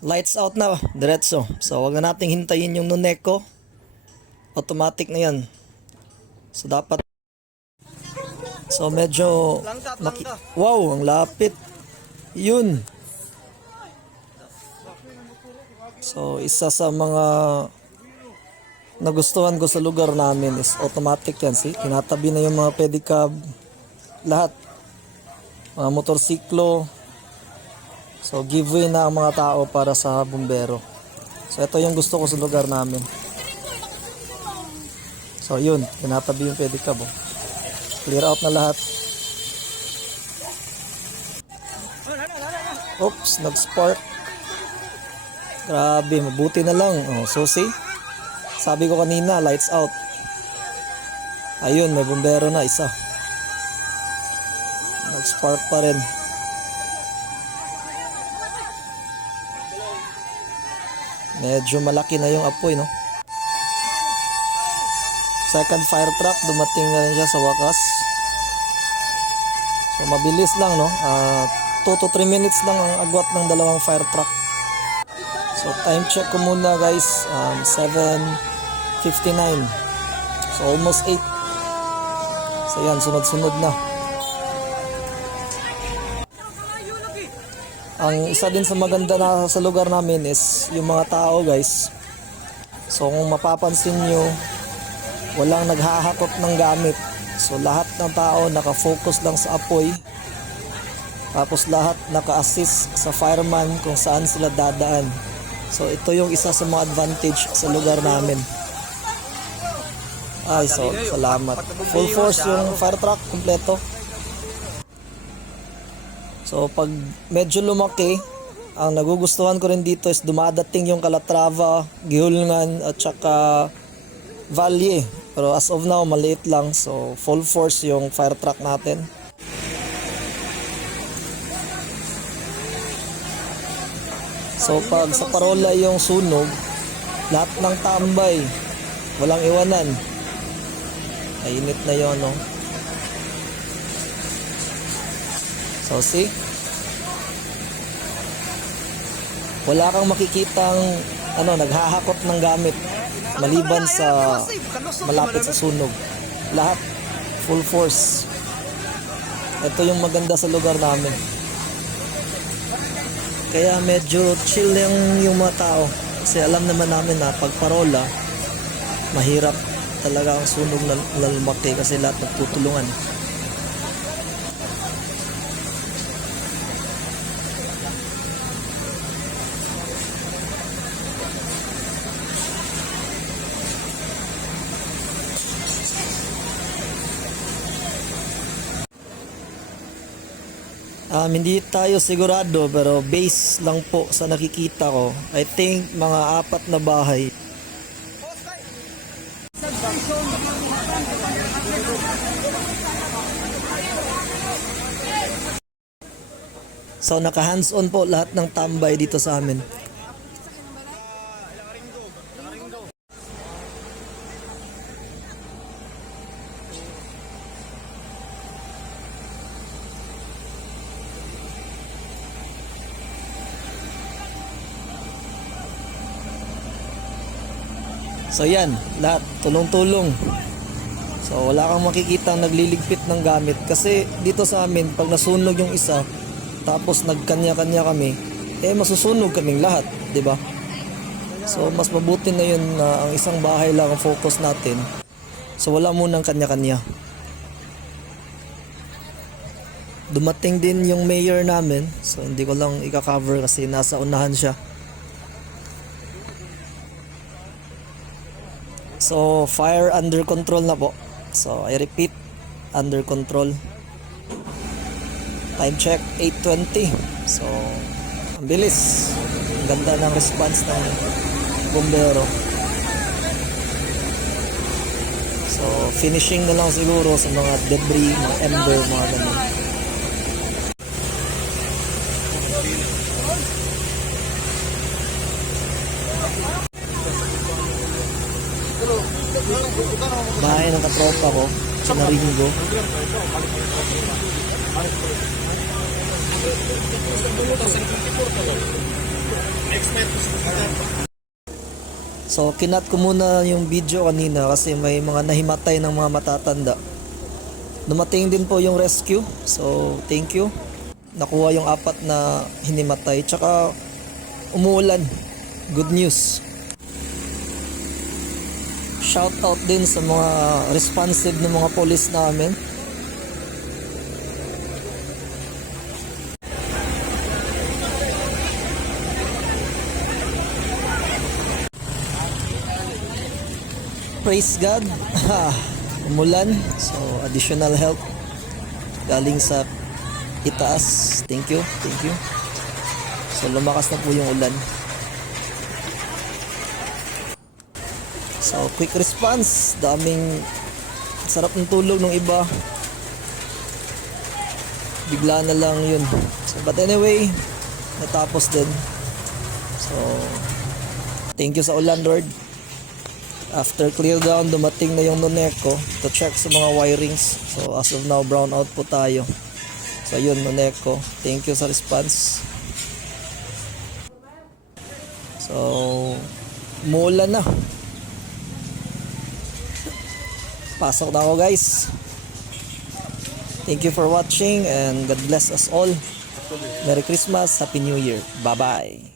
Lights out na, diretso. So wag na nating hintayin yung Nuneco. Automatic na yan. So dapat medyo wow, ang lapit. Yun. So isa sa mga nagustuhan ko sa lugar namin is automatic yan. See, tinatabi na yung mga pedicab, lahat. Mga motorsiklo. So giveaway na ang mga tao para sa bumbero. So ito yung gusto ko sa lugar namin. So yun, tinatabi yung pedicab. Oh. Clear out na lahat. Oops, nag-spark. Grabe, mabuti na lang. Oh, so see? Sabi ko kanina, lights out. Ayun, may bumbero na isa. Nag-spark pa rin. Medyo malaki na yung apoy, no? Second fire truck, dumating na rin siya sa wakas. So mabilis lang, no? 2 to 3 minutes lang ang agwat ng dalawang fire truck. So time check ko muna guys, 7:59. So almost 8. So yan, sunod-sunod na. Ang isa din sa maganda na sa lugar namin is yung mga tao guys. So kung mapapansin nyo, walang naghahakot ng gamit. So lahat ng tao nakafocus lang sa apoy. Tapos lahat naka-assist sa fireman kung saan sila dadaan. So ito yung isa sa mga advantage sa lugar namin. Ay, so salamat. Full force yung fire truck, kompleto. So pag medyo lumaki, ang nagugustuhan ko rin dito is dumadating yung Calatrava, Gihulngan at saka Valle. Pero as of now, maliit lang. So full force yung fire truck natin. So pag sa parola yung sunog, lahat ng tambay, walang iwanan. Mainit na yun, no? So see? Wala kang makikitang naghahakot ng gamit maliban sa malapit sa sunog. Lahat full force. Ito yung maganda sa lugar namin. Kaya medyo chill yung mga tao. Kasi alam naman namin na pag parola, mahirap talaga ang sunog na lumaki kasi lahat nagtutulungan. Hindi tayo sigurado pero base lang po sa nakikita ko, I think mga 4 na bahay. So naka hands on po lahat ng tambay dito sa amin. So yan, lahat tulong-tulong. So wala kang makikita nagliligpit ng gamit kasi dito sa amin pag nasunog yung isa tapos nagkanya-kanya kami, masusunog kaming lahat, 'di ba? So mas mabuti na yun na ang isang bahay lang ang focus natin. So wala munang kanya-kanya. Dumating din yung mayor namin, so hindi ko lang i-cover kasi nasa unahan siya. So fire under control na po. So I repeat, under control. Time check 8:20. So ang bilis. Ang ganda ng response ng bumbero. So finishing na lang siguro sa mga debris, mga ember, mga ganun. Bahay ng katropa ko sa Naringo. So kinat ko muna yung video kanina kasi may mga nahimatay ng mga matatanda. Dumating din po yung rescue. So thank you. Nakuha yung 4 na hinimatay. Tsaka umuulan. Good news. Shout out din sa mga responsive na mga police namin. Praise God. Umulan. So additional help galing sa itaas. Thank you. Thank you. So lumakas na po yung ulan. So quick response. Daming sarap ng tulog ng iba. Bigla na lang yun. So, but anyway, natapos din. So thank you sa ulan, Lord. After clear down, dumating na yung Noneco to check sa mga wirings. So as of now, brown out po tayo. So yun, Noneco. Thank you sa response. So umuulan na. Pasok na ako, guys. Thank you for watching and God bless us all. Merry Christmas, Happy New Year. Bye-bye.